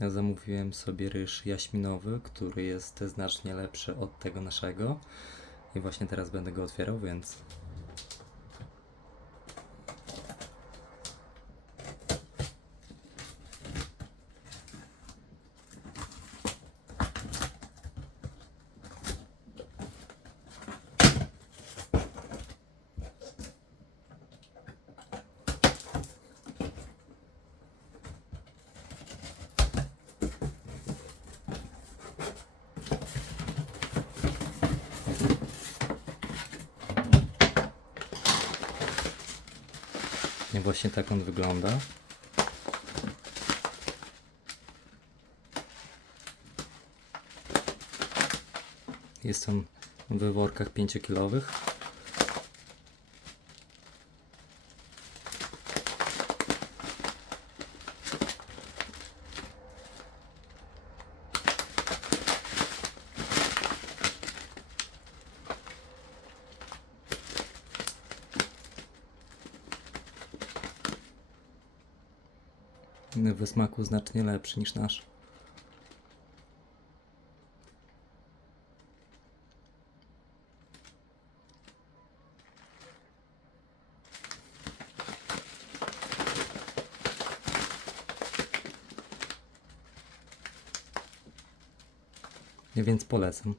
Ja zamówiłem sobie ryż jaśminowy, który jest znacznie lepszy od tego naszego. I właśnie teraz będę go otwierał, więc I właśnie tak on wygląda. Jest on w workach 5-kilowych. W smaku znacznie lepszy niż nasz. Więc polecam.